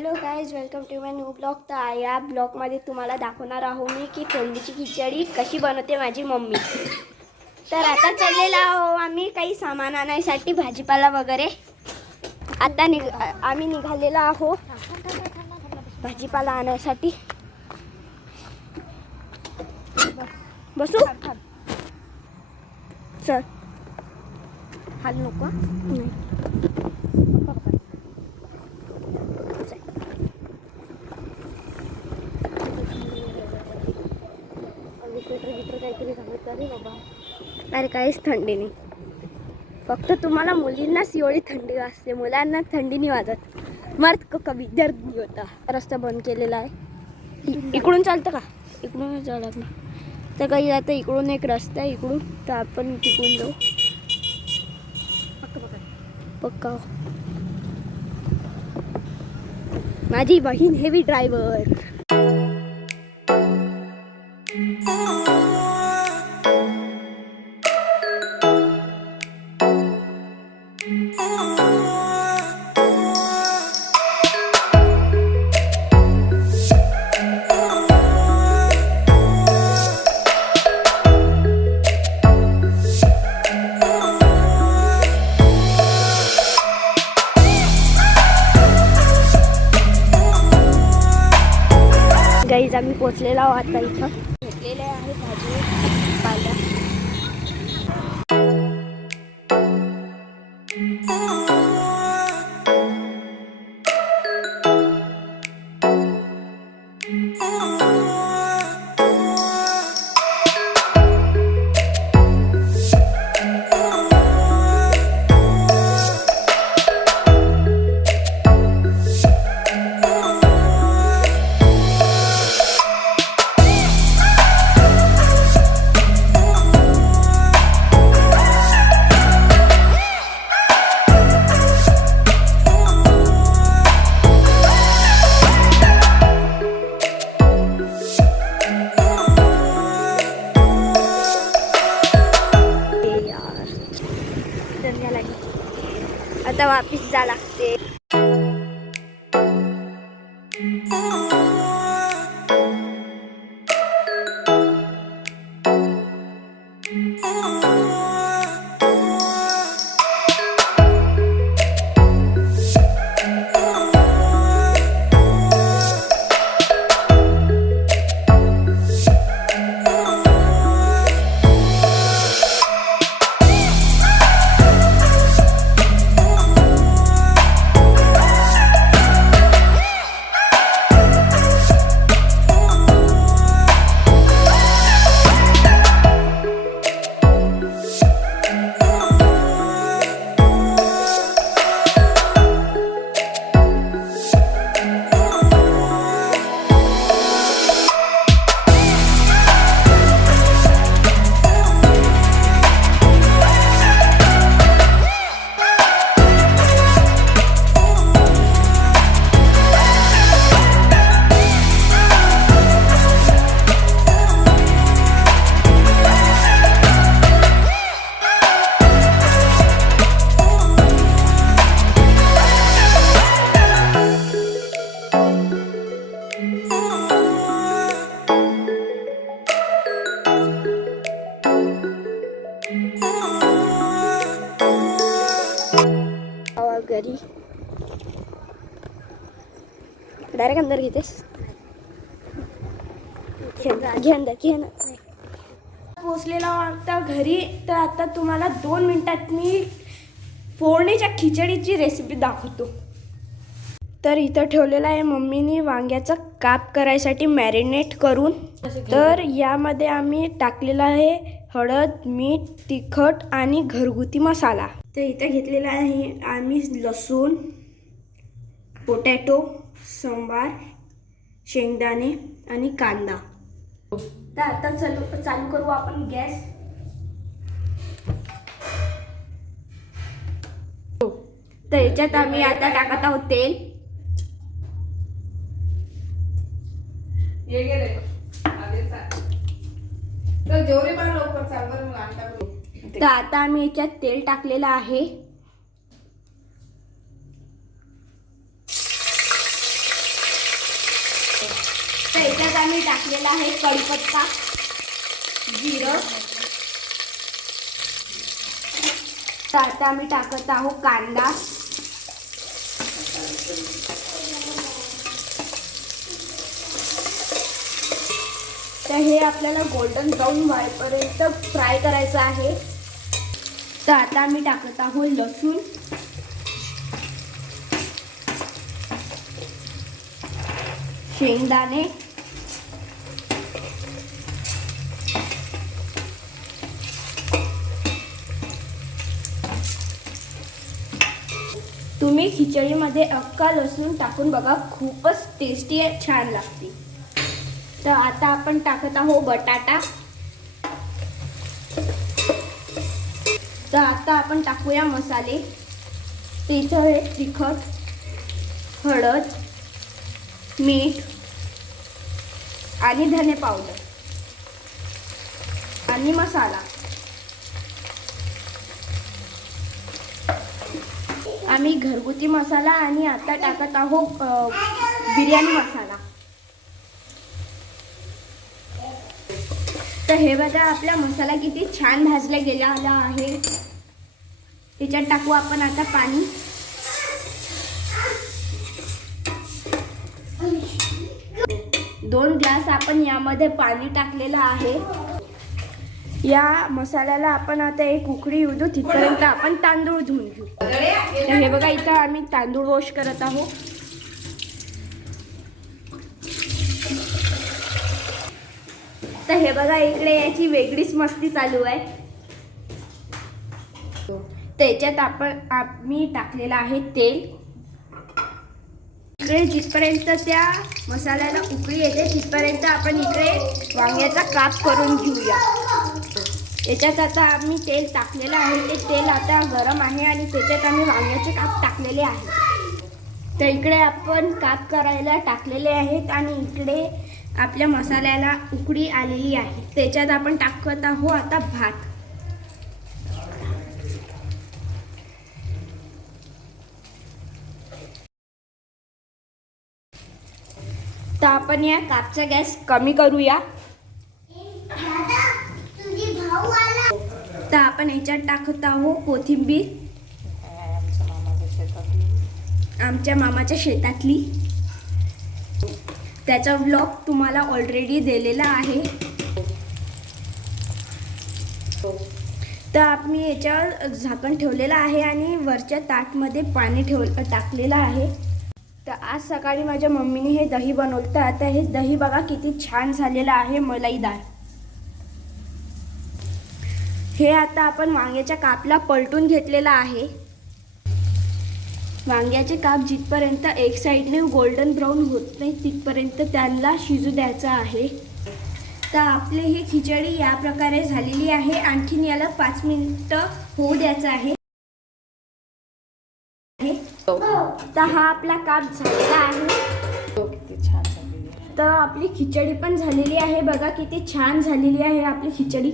Hello guys, welcome to my new blog. तर या ब्लॉगमध्ये तुम्हाला दाखवणार आहो मी की फोडणीची खिचडी कशी बनवते माझी मम्मी. तर आता चाललेला आहो आम्ही काही सामान आणायसाठी, भाजीपाला वगैरे. आता आम्ही निघालेला आहो भाजीपाला आणायसाठी. बसू चल. हाल नको नाही. अरे काहीच थंडी नाही, फक्त तुम्हाला मुलींनाच एवढी थंडी वाजते, मुलांना थंडी नाही वाजत. मर्द कभी दर्द नाही होता. रस्ता बंद केलेला आहे. इकडून चालतं का? इकडूनच जावं लागणार. तर काही आता इकडून एक रस्ता आहे, इकडून तर आपण तिकडून जाऊ. पक्का. माझी बहीण हेवी ड्रायव्हर. गाईज आम्ही पोचलेलो आहोत आता. इथं घेतलेले आहे भाजीपाला. आता वापिस जा लागते. घरी डायरेक्ट अंदर घेतेस. घे पोचलेला आता घरी. तर आता तुम्हाला 2 मिनिटात मी फोडणीच्या खिचडीची रेसिपी दाखवतो. तर इथं ठेवलेलं आहे मम्मीने वांग्याचं काप करायसाठी मॅरिनेट करून. तर यामध्ये आम्ही टाकलेला आहे हळद, मीठ, तिखट आणि घरगुती मसाला. तर इथं घेतलेला आहे आम्ही लसूण, पोटॅटो, सांबार, शेंगदाणे आणि कांदा. तर आता चालू करू आपण गॅस. तर याच्यात आम्ही आता टाकत आहोत तेल. तर आता आम्ही याच्यात तेल टाकलेलं आहे. आता मी टाकलेला आहे कढीपत्ता, जिरं. तर आता आम्ही टाकत आहोत कांदा. तर हे आपल्याला गोल्डन ब्राऊन व्हाईपर्यंत फ्राय करायचं आहे. तर आता आम्ही टाकत आहोत लसूण, शेंगदाणे, तुम्ही खिचडीमध्ये अख्खा लसूण टाकून बघा, खूपच टेस्टी आहे, छान लागते. तर आता आपण टाकत आहोत बटाटा. तर आता आपण टाकूया मसाले. तिथं हे तिखट, हळद, मीठ आणि धने पावडर आणि मसाला. आम्ही घरगुती मसाला आणि आता टाकत आहोत बिर्याणी मसाला. तर हे बघा आपला मसाला किती छान भाजला गेलेला आहे. त्याच्यात टाकू आपण आता पाणी. दोन ग्लास आपण यामध्ये पाणी टाकलेलं आहे. या मसाल्याला आपण आता एक उकळी येऊ देऊ, तिथपर्यंत आपण तांदूळ धुवून घेऊ. तर हे बघा इथं आम्ही तांदूळ वॉश करत आहोत. तर हे बघा इकडे याची वेगळीच मस्ती चालू आहे. त्याच्यात आम्ही टाकलेलं आहे तेल. इकडे जिथपर्यंत त्या मसाल्याला उकळी येते तिथपर्यंत आपण इकडे वांग्याचा काप करून घेऊया. याच्यात आता आम्ही तेल टाकलेलं आहे. ते तेल आता गरम आहे आणि त्याच्यात आम्ही वांग्याचे काप टाकलेले आहेत. तर इकडे आपण काप करायला टाकलेले आहेत आणि इकडे आपल्या मसाल्याला उकळी आलेली आहे. त्याच्यात आपण टाकत आहोत आता भात. तर आपण या कापचा गॅस कमी करूया. तर आपण याच्यात टाकत आहोत कोथिंबीर, आमच्या मामाच्या शेतातली. त्याचा व्लॉग तुम्हाला ऑलरेडी दिलेला आहे. तर आम्ही याच्यावर झाकण ठेवलेलं आहे आणि वरच्या ताटमध्ये पाणी टाकलेलं आहे. तर आज सकाळी माझ्या मम्मीने हे दही बनवलं. तर आता हे दही बघा किती छान झालेलं आहे, मलाईदार. हे आता आपण वांग्याच्या कापला पलटून घेतलेला आहे. वांग्याचे काप जिथपर्यंत एक साईडने गोल्डन ब्राऊन होत नाही तिथपर्यंत त्यांना शिजू द्यायचं आहे. तर आपली ही खिचडी या प्रकारे झालेली आहे. आणखीन याला 5 मिनिटं होऊ द्यायचं आहे. तर हा आपला काप झालेला आहे. किती छान झालेली आहे. तर आपली खिचडी पण झालेली आहे. बघा किती छान झालेली आहे आपली खिचडी.